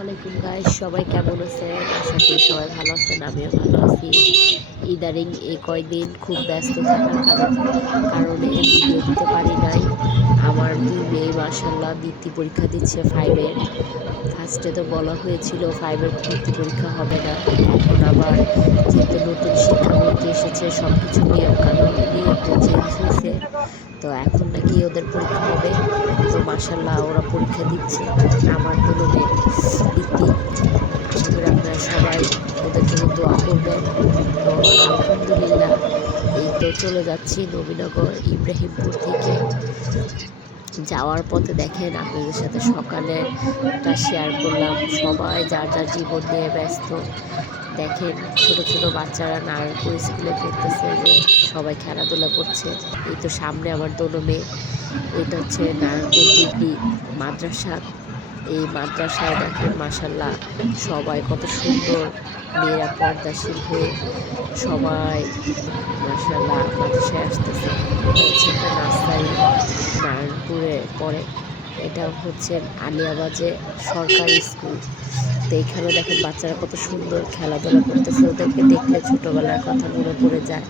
আলাইকুম গাইস, সবাই কেমন আছেন? আশা করি সবাই ভালো আছেন। আমিও ভালো আছি। ইদারিং এই কয়দিন খুব ব্যস্ত থাকার কারণে ভিডিও দিতে পারি নাই। আমার দুই মেয়ে মাশাআল্লাহ বৃত্তি পরীক্ষা দিচ্ছে 5-এর। ফার্স্টে তো বলা হয়েছিল 5-এর বৃত্তি পরীক্ষা হবে না। এখন আবার যেহেতু নতুন শিক্ষামন্ত্রী এসেছে, সব কিছু নিয়মকানুনই আপনার চেঞ্জ হয়েছে। তো এখন নাকি ওদের পরীক্ষা হবে। তো মাশাআল্লাহ ওরা পরীক্ষা দিচ্ছে। আমার দুটো মেয়ে বৃত্তি। আশা করি আপনারা সবাই ওদের জন্য দোয়া করবেন। তো আলহামদুলিল্লাহ এই তো চলে যাচ্ছি নবীনগর ইব্রাহিমপুর থেকে। যাওয়ার পথে দেখেন আপনাদের সাথে সকালেটা শেয়ার করলাম। সবাই যার যার জীবন নিয়ে ব্যস্ত। দেখেন ছোট ছোট বাচ্চারা নারায়ণপুর স্কুলে পড়তেছে, যে সবাই খেলাধুলা করছে। এই তো সামনে আমার দোনো মেয়ে। এটা হচ্ছে নারায়ণপুর ডিগ্রি মাদ্রাসা। এই মাদ্রাসায় দেখেন মাশাআল্লাহ সবাই কত সুন্দর, মেয়েরা পর্দাশীল হয়ে সবাই মাশাআল্লাহ মাদ্রাসায় আসতেছে। এটা হচ্ছে একটা নার্সারি, নারায়ণপুরে পড়ে। এটা হচ্ছে আলিয়াবাজে সরকারি স্কুল। তো এখানেও দেখেন বাচ্চারা কত সুন্দর খেলাধুলা করতেছে। ওদেরকে দেখলে ছোটবেলার কথা মনে পড়ে যায়।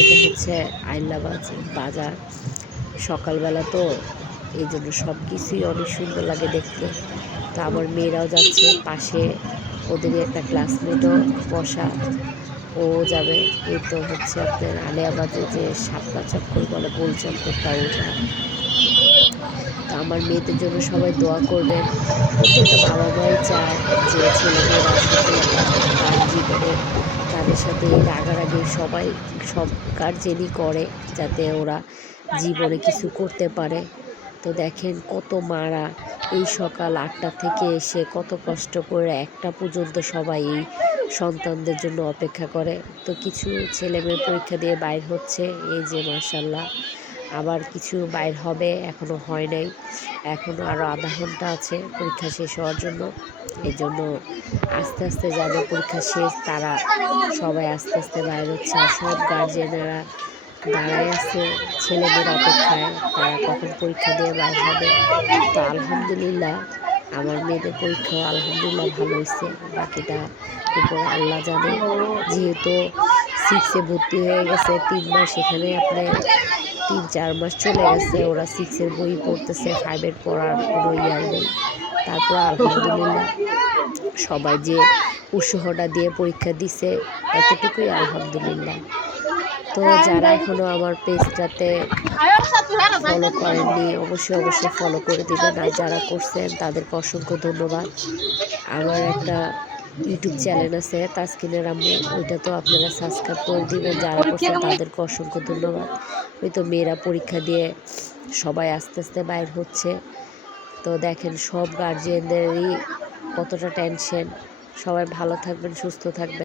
এটা হচ্ছে আইলাবাজ বাজার। সকালবেলা তো এই জন্য সব কিছুই অনেক সুন্দর লাগে দেখতে। তো আমার মেয়েরাও যাচ্ছে, পাশে ওদেরই একটা ক্লাসমেটও বসা, ও যাবে। এই তো হচ্ছে আপনার আলিয়াবাদে যে শাপলা চক্কর বলে, গোল চক্করটা ওটা। তো আমার মেয়েদের জন্য সবাই দোয়া করবেন। প্রত্যেকটা বাবা মাই চায় যে ছেলেমেয়েরা সফলতা পাক জীবনে। তাদের সাথে রাগারাগি সবাই, সব গার্জেনই করে যাতে ওরা জীবনে কিছু করতে পারে। তো দেখেন কত মারা এই সকাল 8টা থেকে এসে কত কষ্ট করে 1টা পর্যন্ত সবাই এই সন্তানদের জন্য অপেক্ষা করে। তো কিছু ছেলে মেয়ে পরীক্ষা দিয়ে বাইর হচ্ছে, এই যে মাশাআল্লাহ। আবার কিছু বাইর হবে, এখনো হয় নাই। এখনো আরও আধা ঘন্টা আছে পরীক্ষা শেষ হওয়ার জন্য। এই জন্য আস্তে আস্তে যাদের পরীক্ষা শেষ তারা সবাই আস্তে আস্তে বাইর হচ্ছে। আর সব গার্জেনেরা দাঁড়ায় আছে ছেলেমেয়ের অপেক্ষায়, তারা কখন পরীক্ষা দিয়ে বাইর হবে। তো আলহামদুলিল্লাহ আমার মেয়েদের পরীক্ষাও আলহামদুলিল্লাহ ভালো হয়েছে। বাকিটা উপর আল্লাহ জানে। যেহেতু 6-এ ভর্তি হয়ে গেছে 3 মাস, এখানে আপনার 3-4 মাস চলে গেছে। ওরা 6-এর বই পড়তেছে, 5-এর পড়ার কোনো ইয়াই নেই। তারপর আলহামদুলিল্লাহ সবাই যে উৎসাহটা দিয়ে পরীক্ষা দিছে, এতটুকুই আলহামদুলিল্লাহ। তো যারা এখনো আমার পেজটাতে ফলো করেননি অবশ্যই ফলো করে দিবেন। আর যারা করছেন তাদেরকে অসংখ্য ধন্যবাদ। আমার একটা ইউটিউব চ্যানেল আছে তাসকিনের আম্মু, ওইটা তো আপনারা সাবস্ক্রাইব করে দিবেন। যারা করছেন তাদেরকে অসংখ্য ধন্যবাদ। ওই তো মেয়েরা পরীক্ষা দিয়ে সবাই আস্তে আস্তে বাইর হচ্ছে। তো দেখেন সব গার্জিয়ানদেরই কতটা টেনশন। সবাই ভালো থাকবেন, সুস্থ থাকবেন।